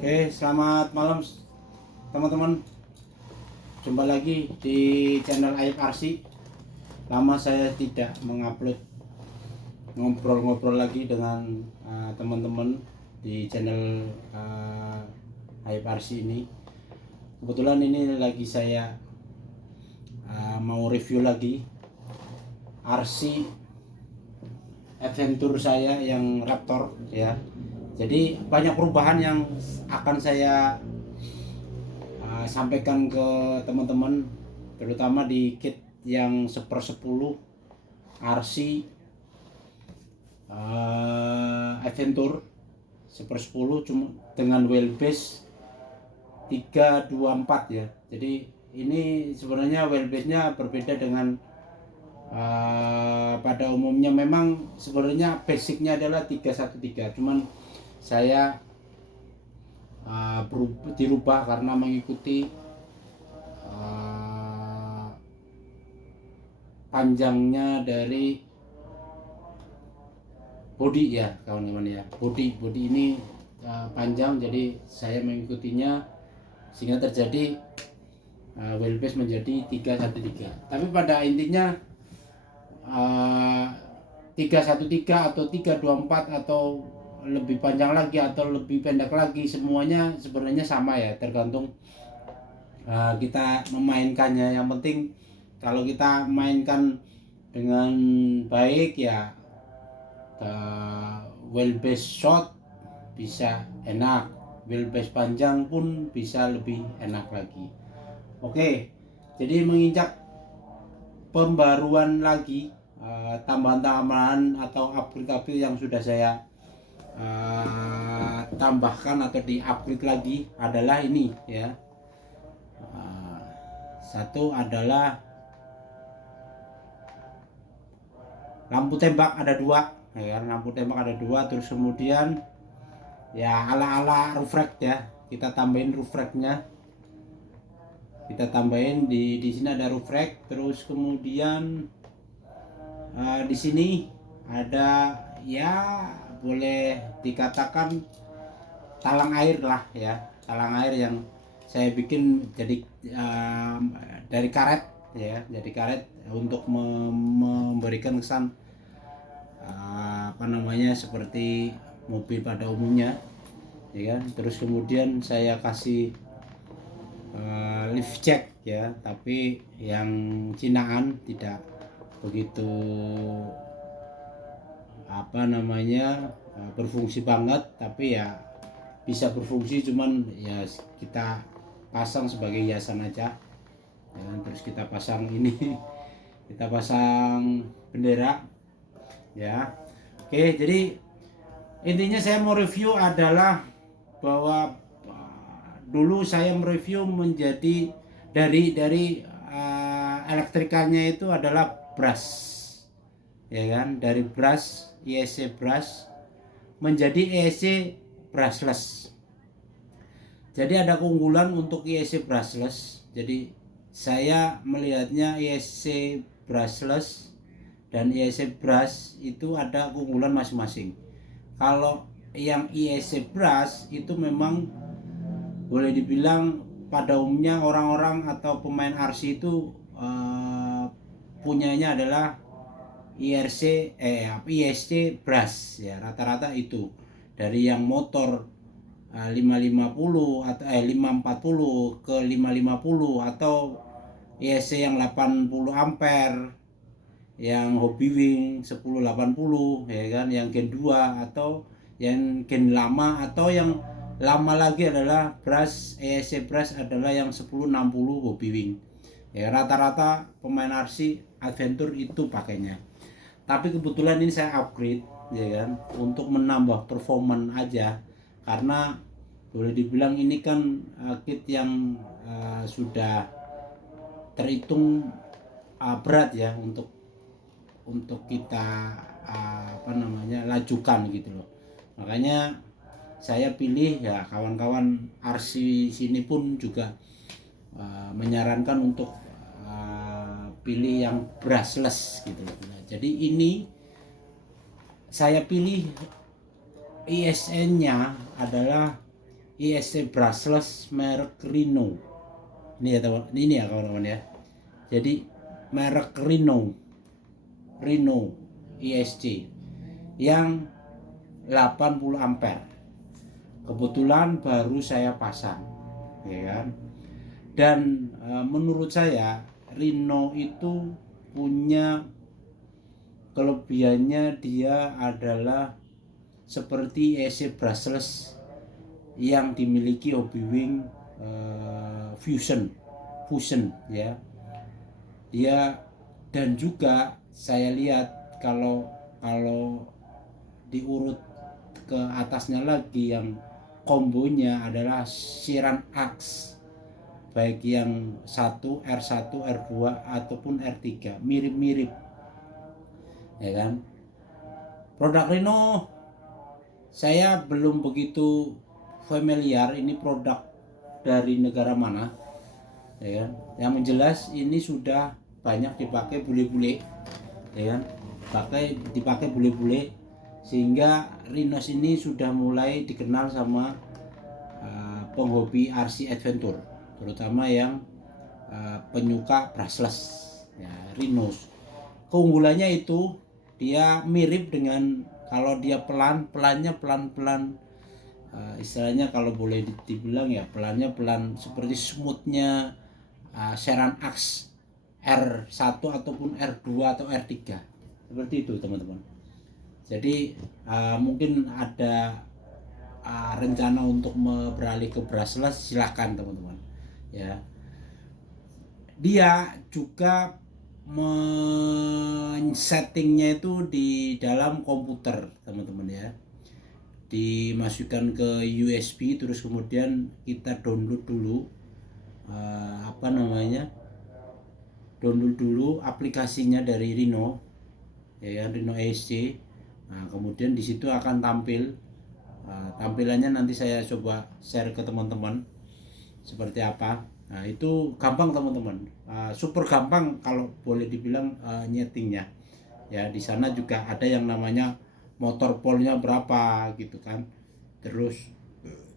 Oke, selamat malam teman-teman. Jumpa lagi di channel Aib RC. Lama saya tidak mengupload ngobrol-ngobrol lagi dengan teman-teman di channel Aib RC ini. Kebetulan ini lagi saya mau review lagi RC Adventure saya yang Raptor ya. Jadi banyak perubahan yang akan saya sampaikan ke teman-teman, terutama di kit yang 1/10 RC Adventure 1/10 cuma dengan wheelbase 324 ya. Jadi ini sebenarnya wheelbase-nya berbeda dengan pada umumnya. Memang sebenarnya basicnya adalah 313, cuman saya dirubah karena mengikuti panjangnya dari body ya kawan-kawan ya. Body ini panjang, jadi saya mengikutinya sehingga terjadi wheelbase menjadi 313. Tapi pada intinya 313 atau 324 atau lebih panjang lagi atau lebih pendek lagi, semuanya sebenarnya sama ya, tergantung kita memainkannya. Yang penting kalau kita mainkan dengan baik ya, wheelbase short bisa enak, wheelbase panjang pun bisa lebih enak lagi. Oke, jadi menginjak pembaruan lagi, tambahan-tambahan atau upgrade yang sudah saya tambahkan atau di-upgrade lagi adalah ini ya. Satu adalah lampu tembak ada dua ya, lampu tembak ada dua. Terus kemudian ya ala-ala roof rack ya, kita tambahin roof racknya, kita tambahin di sini ada roof rack. Terus kemudian di sini ada ya boleh dikatakan talang air lah ya, talang air yang saya bikin jadi dari karet ya, jadi karet untuk memberikan kesan seperti mobil pada umumnya ya kan. Terus kemudian saya kasih lift check ya, tapi yang cinaan, tidak begitu berfungsi banget, tapi ya bisa berfungsi, cuman ya kita pasang sebagai hiasan aja ya. Terus kita pasang ini kita pasang bendera ya. Oke, jadi intinya saya mau review adalah bahwa dulu saya mereview menjadi dari elektrikalnya itu adalah brush ya kan, dari brush ESC brush menjadi ESC brushless. Jadi ada keunggulan untuk ESC brushless. Jadi saya melihatnya ESC brushless dan ESC brush itu ada keunggulan masing-masing. Kalau yang ESC brush itu memang boleh dibilang pada umumnya orang-orang atau pemain RC itu punyanya adalah ESC brush ya, rata-rata itu dari yang motor 550 atau 540 ke 550 atau ESC yang 80 ampere, yang Hobby Wing 1080 ya kan, yang Gen 2 atau yang Gen lama, atau yang lama lagi adalah brush ESC brush adalah yang 1060 Hobby Wing ya. Rata-rata pemain RC Adventure itu pakainya. Tapi kebetulan ini saya upgrade ya kan, untuk menambah performan aja, karena boleh dibilang ini kan kit yang sudah terhitung berat ya untuk kita lajukan gitu loh. Makanya saya pilih ya, kawan-kawan RC sini pun juga menyarankan untuk pilih yang brushless gitu loh. Jadi ini saya pilih ISN-nya adalah ISC brushless merek Rhino. Ini ya teman, ini ya kawan-kawan ya. Jadi merek Rhino ISC yang 80 ampere. Kebetulan baru saya pasang, ya kan. Dan menurut saya Rhino itu punya kelebihannya, dia adalah seperti ISC brushless yang dimiliki Hobbywing Fusion ya. Dia, dan juga saya lihat kalau diurut ke atasnya lagi yang kombonya adalah Sheeran Axe, baik yang R1, R2 ataupun R3, mirip-mirip ya kan. Produk Rhino saya belum begitu familiar ini produk dari negara mana, ya kan. Yang jelas ini sudah banyak dipakai bule-bule, ya kan, dipakai bule-bule, sehingga Rhinos ini sudah mulai dikenal sama penghobi RC adventure, terutama yang penyuka brushless ya. Rhinos keunggulannya itu dia mirip dengan, kalau dia pelannya pelan-pelan, istilahnya kalau boleh dibilang ya pelannya pelan seperti smoothnya Sheeran Axe R1 ataupun R2 atau R3, seperti itu teman-teman. Jadi mungkin ada rencana untuk beralih ke brushless, silahkan teman-teman ya. Dia juga settingnya itu di dalam komputer teman-teman ya, dimasukkan ke USB, terus kemudian kita download dulu download dulu aplikasinya dari Rhino ya, Rhino ESC. Nah, kemudian di situ akan tampil tampilannya, nanti saya coba share ke teman-teman seperti apa. Nah, itu gampang teman-teman, super gampang kalau boleh dibilang nyetingnya ya. Di sana juga ada yang namanya motor pole-nya berapa gitu kan, terus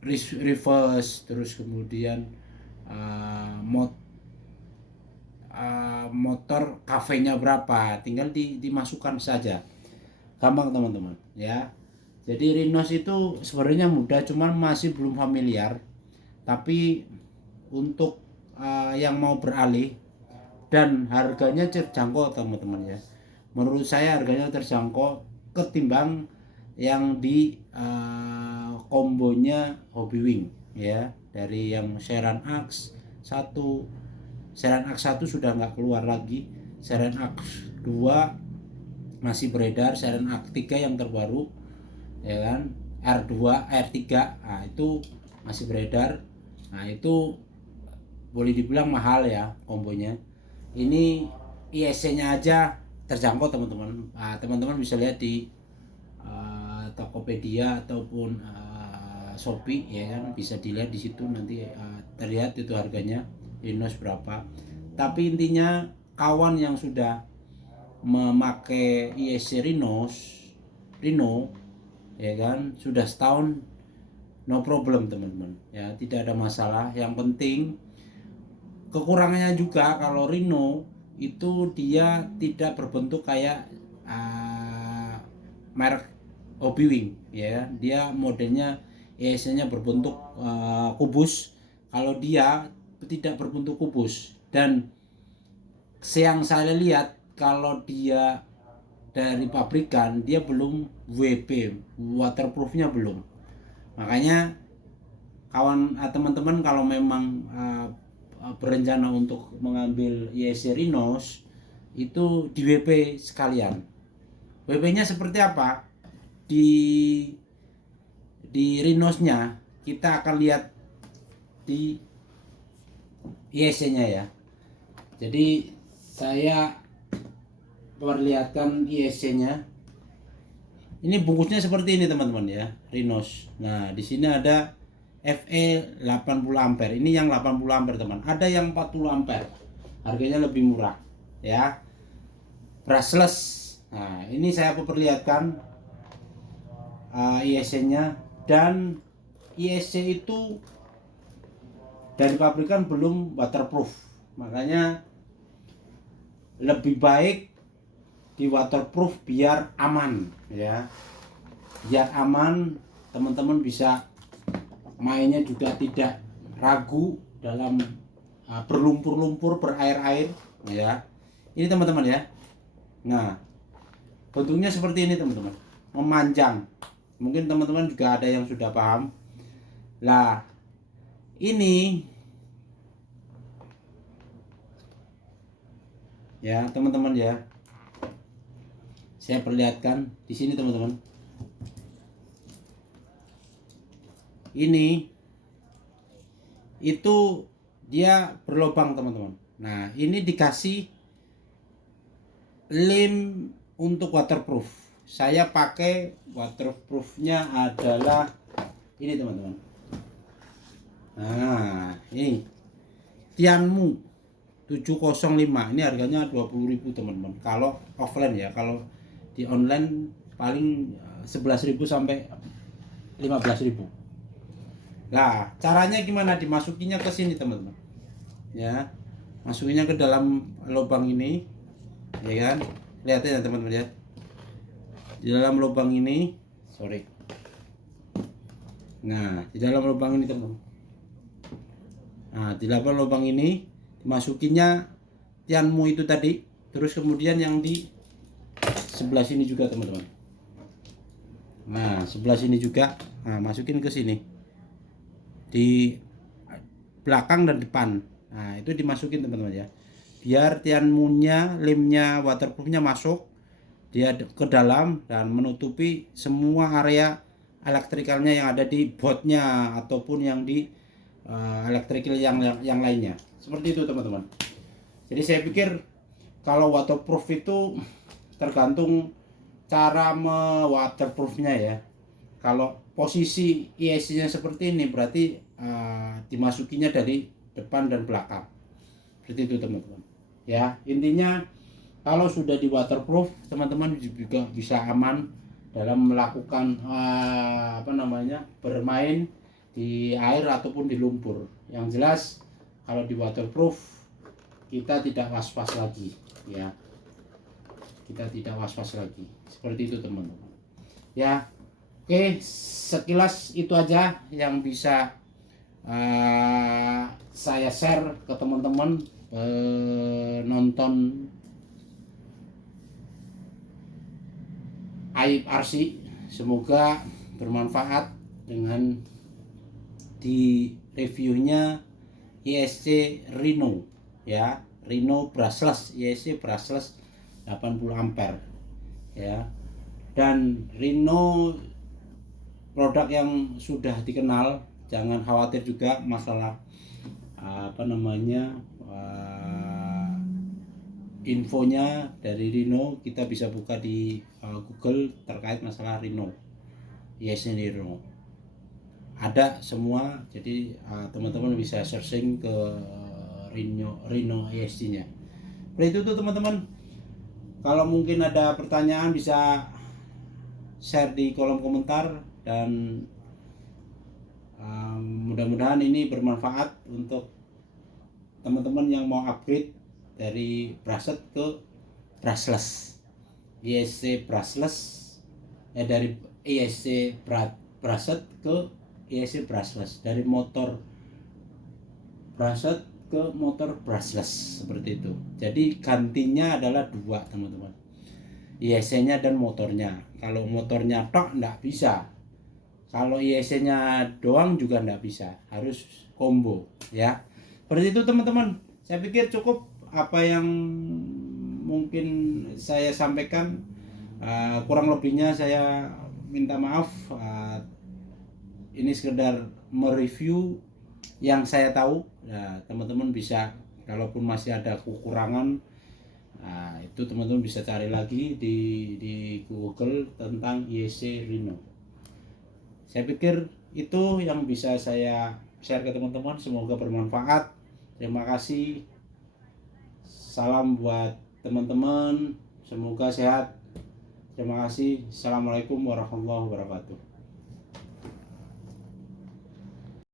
reverse, terus kemudian motor kafenya berapa, tinggal dimasukkan saja, gampang teman-teman ya. Jadi Rhinos itu sebenarnya mudah, cuman masih belum familiar. Tapi untuk yang mau beralih dan harganya terjangkau teman-teman ya, menurut saya harganya terjangkau ketimbang yang di kombonya Hobbywing ya, dari yang Sheeran Axe 1. Sheeran Axe 1 sudah nggak keluar lagi, Sheeran Axe 2 masih beredar, Sheeran Axe 3 yang terbaru ya kan, R2 R3 nah itu masih beredar. Nah itu boleh dibilang mahal ya kombonya. Ini ISC nya aja terjangkau teman-teman. Teman-teman bisa lihat di Tokopedia ataupun Shopee ya kan, bisa dilihat di situ, nanti terlihat itu harganya Rhinos berapa. Tapi intinya kawan yang sudah memakai ISC Rhino ya kan, sudah setahun, no problem teman-teman ya, tidak ada masalah. Yang penting kekurangannya juga kalau Rhino itu dia tidak berbentuk kayak merek Hobbywing ya, dia modelnya ESC-nya berbentuk kubus. Kalau dia tidak berbentuk kubus, dan yang saya lihat kalau dia dari pabrikan dia belum WP, waterproofnya belum. Makanya kawan teman-teman kalau memang berencana untuk mengambil ISC Rhinos itu di WP sekalian. WP-nya seperti apa? Di Rhinos-nya kita akan lihat di ISC-nya ya. Jadi saya perlihatkan ISC-nya. Ini bungkusnya seperti ini teman-teman ya, Rhinos. Nah, di sini ada FE 80 ampere. Ini yang 80 ampere teman. Ada yang 40 ampere. Harganya lebih murah ya. Brushless. Nah, ini saya perlihatkan ISC-nya, dan ISC itu dari pabrikan belum waterproof, makanya lebih baik di waterproof biar aman ya, biar aman, teman-teman bisa mainnya juga tidak ragu dalam berlumpur-lumpur, berair-air ya. Ini teman-teman ya. Nah, bentuknya seperti ini teman-teman, memanjang. Mungkin teman-teman juga ada yang sudah paham. Lah, ini ya teman-teman ya, saya perlihatkan di sini teman-teman. Ini itu dia berlubang teman-teman. Nah, ini dikasih lem untuk waterproof. Saya pakai waterproofnya adalah ini teman-teman. Nah, ini Tianmu 705. Ini harganya 20.000 teman-teman. Kalau offline ya, kalau di online paling 11.000 sampai 15.000. Nah, caranya gimana dimasukinya ke sini teman-teman? Ya, masukinnya ke dalam lubang ini, ya kan? Lihat ya teman-teman ya. Di dalam lubang ini, sorry. Nah, di dalam lubang ini teman-teman. Nah, di dalam lubang ini dimasukinnya Tianmu itu tadi, terus kemudian yang di sebelah sini juga teman-teman. Nah, sebelah sini juga, nah, masukin ke sini di belakang dan depan. Nah, itu dimasukin teman-teman ya, biar Tianmu-nya, lemnya, waterproofnya masuk dia ke dalam dan menutupi semua area elektrikalnya yang ada di botnya ataupun yang di elektrikal yang lainnya. Seperti itu teman-teman. Jadi saya pikir kalau waterproof itu tergantung cara waterproofnya ya. Kalau posisi ISC-nya seperti ini berarti dimasukinya dari depan dan belakang. Seperti itu teman-teman. Ya, intinya kalau sudah di waterproof, teman-teman juga bisa aman dalam melakukan bermain di air ataupun di lumpur. Yang jelas kalau di waterproof kita tidak was-was lagi ya. Kita tidak was-was lagi. Seperti itu teman-teman. Ya. Oke, sekilas itu aja yang bisa saya share ke teman-teman penonton Aib RC. Semoga bermanfaat dengan di reviewnya ISC Rhino ya, Rhino brushless, ISC brushless 80 ampere ya. Dan Rhino produk yang sudah dikenal, jangan khawatir juga masalah infonya dari Rhino. Kita bisa buka di Google terkait masalah Rhino, ISC Rhino ada semua. Jadi teman-teman bisa searching ke Rhino ISC nya. Seperti itu tuh teman-teman. Kalau mungkin ada pertanyaan bisa share di kolom komentar, dan mudah-mudahan ini bermanfaat untuk teman-teman yang mau upgrade dari brushed ke brushless, ISC brushless dari ISC brushed ke ISC brushless, dari motor brushed ke motor brushless, seperti itu. Jadi gantinya adalah dua teman-teman, ISC-nya dan motornya. Kalau motornya tok enggak bisa, kalau ISC-nya doang juga enggak bisa, harus combo ya. Seperti itu teman-teman. Saya pikir cukup apa yang mungkin saya sampaikan. Kurang lebihnya saya minta maaf. Ini sekedar mereview yang saya tahu. Nah, teman-teman bisa, kalaupun masih ada kekurangan, itu teman-teman bisa cari lagi di Google tentang ISC Rhino. Saya pikir itu yang bisa saya share ke teman-teman. Semoga bermanfaat. Terima kasih. Salam buat teman-teman. Semoga sehat. Terima kasih. Assalamualaikum warahmatullahi wabarakatuh.